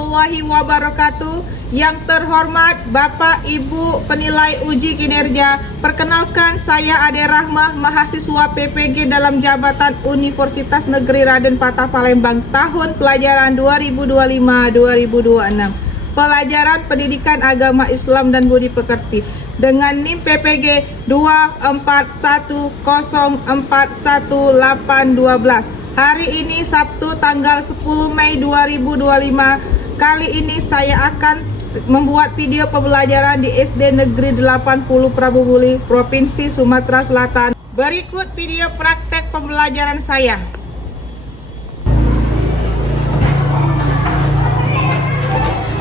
warahmatullahi wabarakatuh. Yang terhormat Bapak Ibu penilai uji kinerja, perkenalkan saya Ade Rahmah, mahasiswa PPG dalam jabatan Universitas Negeri Raden Patah Palembang, tahun pelajaran 2025-2026. Pelajaran Pendidikan Agama Islam dan Budi Pekerti dengan NIM PPG 241041812. Hari ini Sabtu tanggal 10 Mei 2025. Kali ini saya akan membuat video pembelajaran di SD Negeri 80 Prabubuli, Provinsi Sumatera Selatan. Berikut video praktek pembelajaran saya.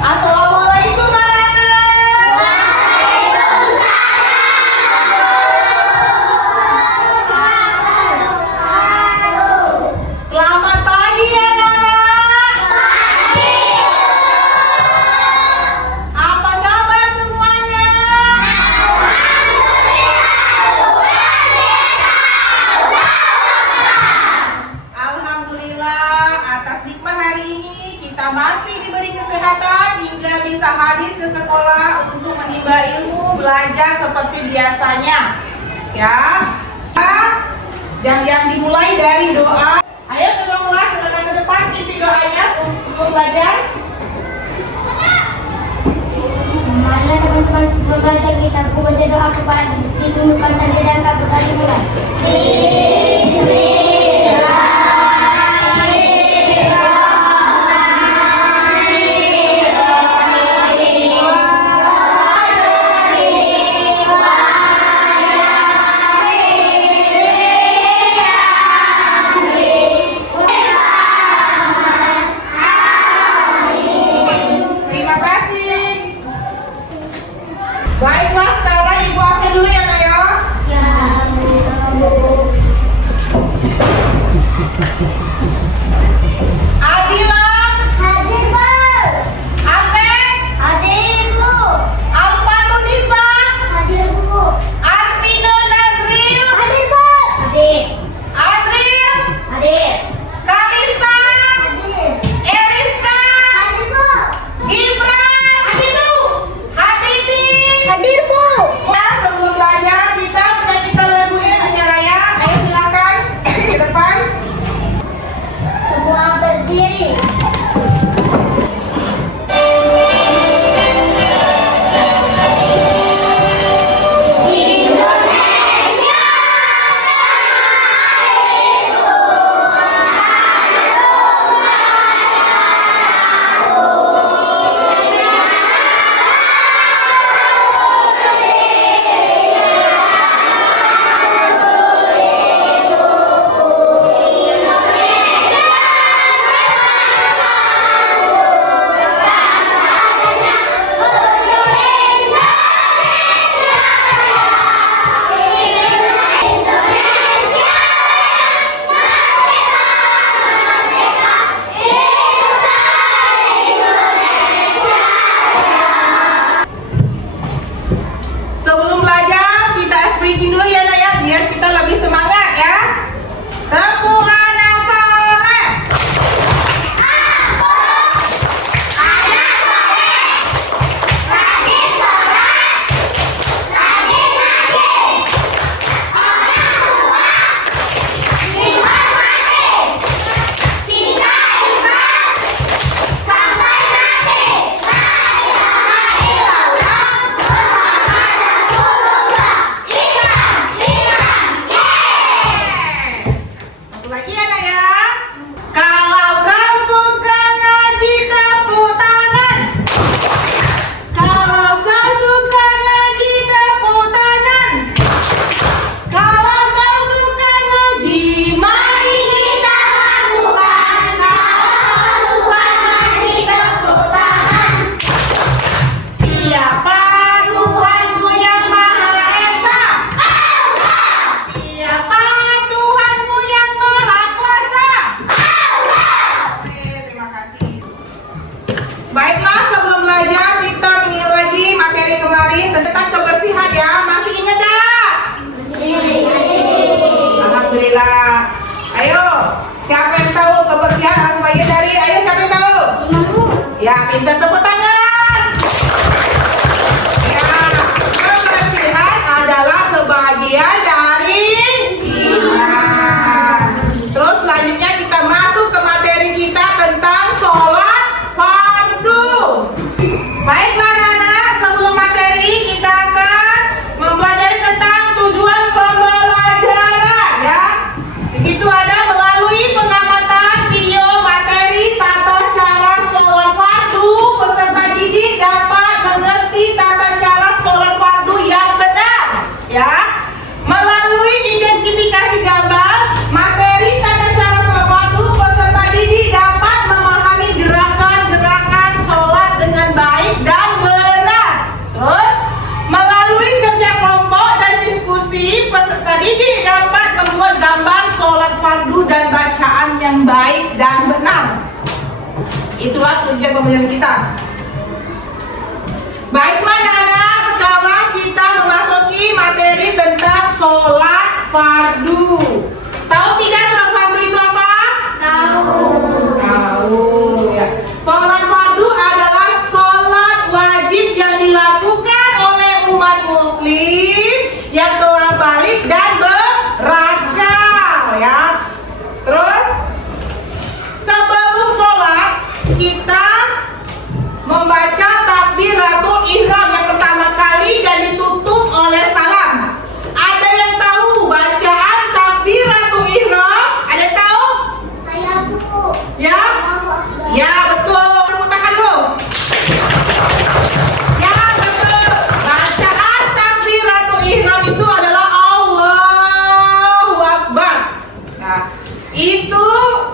Assalamualaikum anak-anak. Selamat pagi anak-anak. Apa kabar semuanya? Alhamdulillah, atas nikmat hari ini kita masih diberi kesehatan hingga bisa hadir ke sekolah untuk menimba ilmu, belajar seperti biasanya. Ya, dan yang dimulai dari doa. Ayo tolonglah silakan ke depan, pimpin doanya untuk belajar. Marilah teman-teman sebelum belajar kita baca doa kepada ditundukkan dan tidak berkali mulai. Terima kasih. Baiklah, sekarang ibu absen dulu ya, Nak ya. Ya, Ya, pintar tepuk tangan. Ya, kebersihan adalah sebagian dari iman. Terus selanjutnya kita masuk ke materi kita tentang sholat fardu. Baiklah anak-anak, sebelum materi kita akan mempelajari tentang tujuan pembelajaran ya. Di situ ada melalui pengamatan video materi tata cara sholat fardu, peserta didik dapat mengerti tata cara sholat fardu yang benar ya. Melalui identifikasi gambar materi tata cara sholat fardu, peserta didik dapat memahami gerakan-gerakan sholat dengan baik dan benar. Terus melalui kerja kelompok dan diskusi, peserta didik dapat membuat gambar sholat fardu dan bacaan yang baik dan benar. Itulah tujuan pembelajaran kita. Baiklah anak-anak, sekarang kita memasuki materi tentang sholat fardu. Tahu tidak sholat fardu itu apa? Tahu ya. Sholat fardu adalah sholat wajib yang dilakukan oleh umat muslim yang telah balik dan berakal ya. Terus sebelum sholat kita membaca takbiratul ihram yang pertama kali dan ditutup oleh salam. Ada yang tahu bacaan takbiratul ihram? Ada yang tahu? Saya Bu. Ya? Ya, betul. Tepuk tangan dulu. Ya, betul. Bacaan takbiratul ihram itu adalah Allahu Akbar. Nah, itu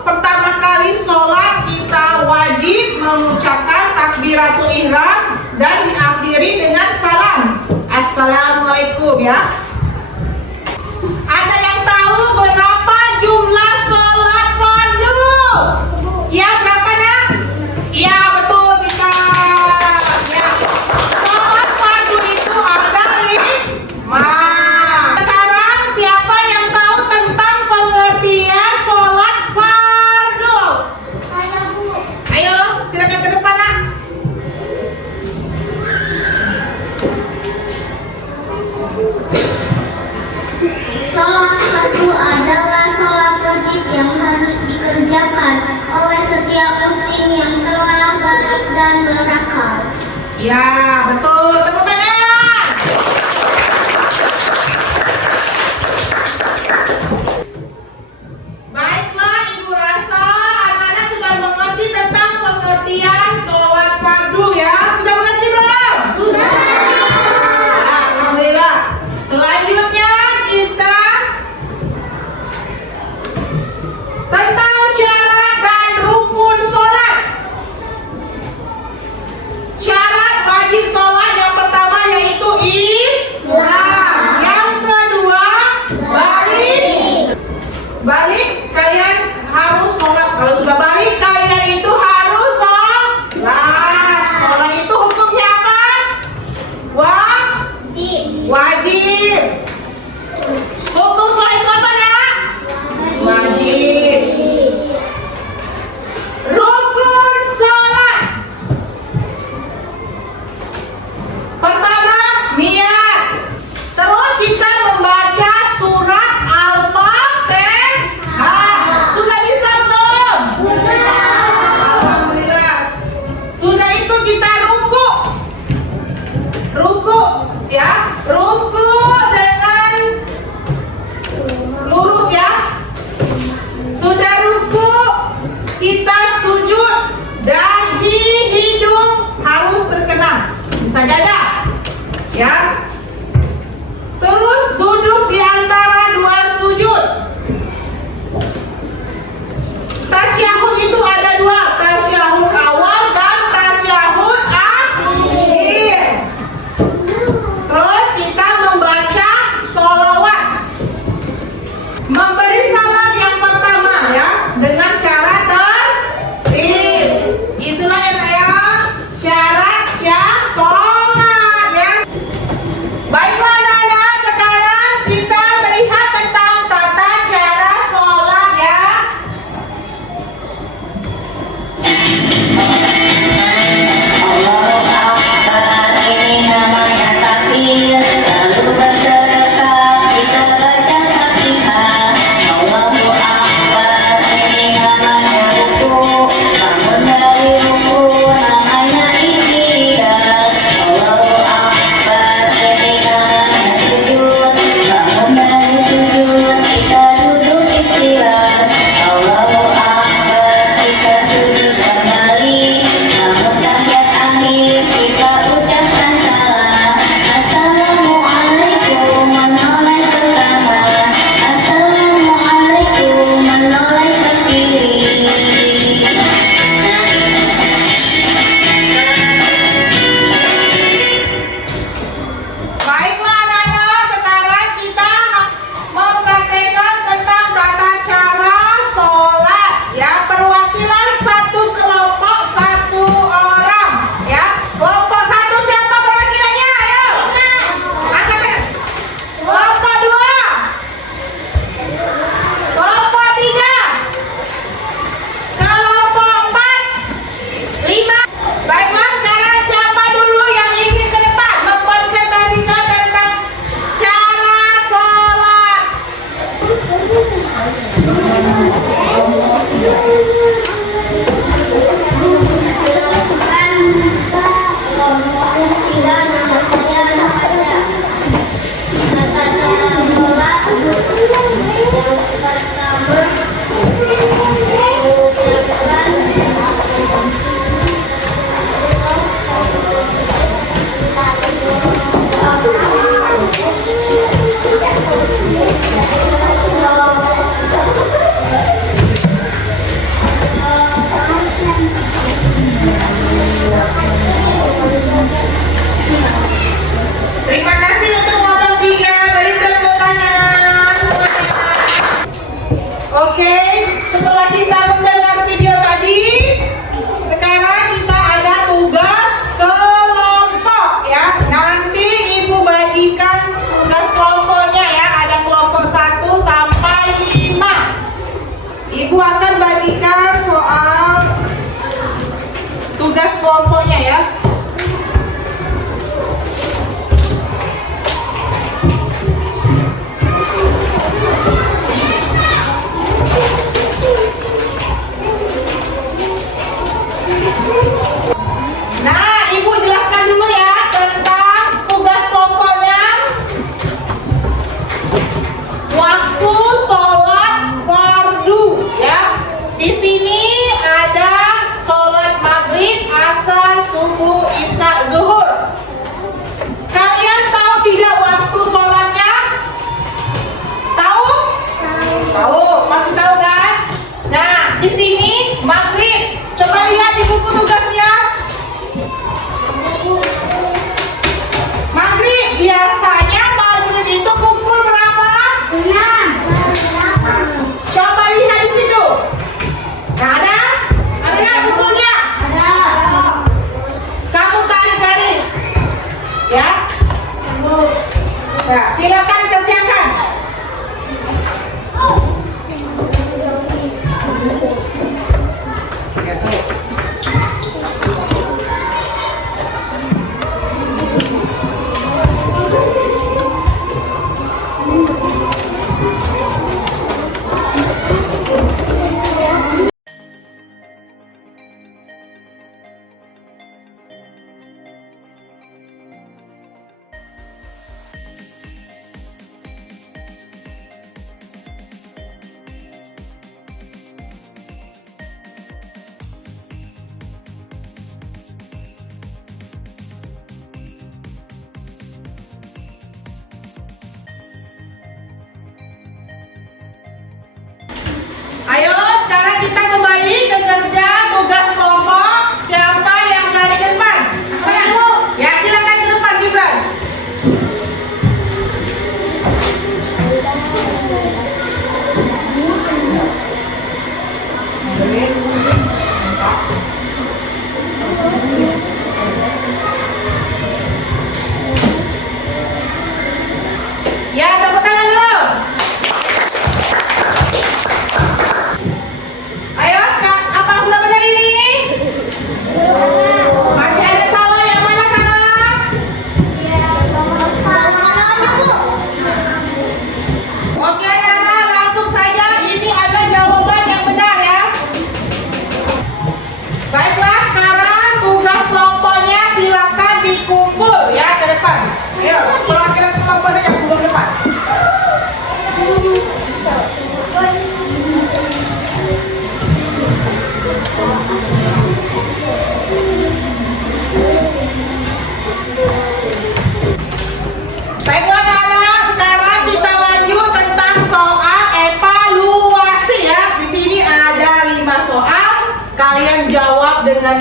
pertama kali sholat kita wajib mengucapkan takbiratul ihram dan diakhiri dengan salam. Assalamualaikum ya. Ada yang tahu berapa jumlah sholat fardu? Ya, berapa nak? Ya, betul kita. Ya. Sholat fardu itu ada 5. Sekarang siapa yang tahu tentang pengertian sholat fardu? Saya Bu. Ayo, silakan ke depan nak. Sholat fardu adalah sholat wajib yang harus dikerjakan oleh setiap muslim yang telah balik dan berakal. Ya, betul. Tepuk tangan. Baiklah, Ibu rasa anak-anak sudah mengerti tentang pengertian sholat fardu ya. Sudah mengerti belum? Sudah. Alhamdulillah. Selanjutnya kita tentang syarat dan rukun sholat. Syarat wajib sholat yang pertama yaitu Islam. Yang kedua balik. Balik kalian harus sholat. Kalau sudah balik kalian itu harus sholat.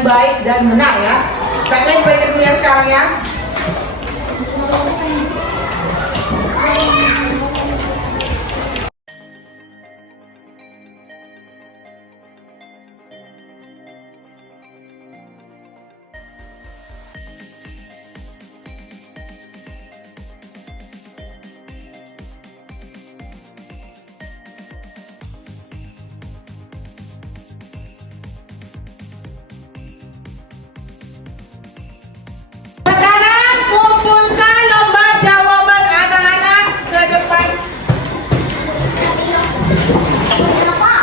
baik dan benar ya. Kak Glenn pergi dulu ya sekarang ya. Sekarang kumpulkan lembar jawaban anak-anak ke depan. Berapa?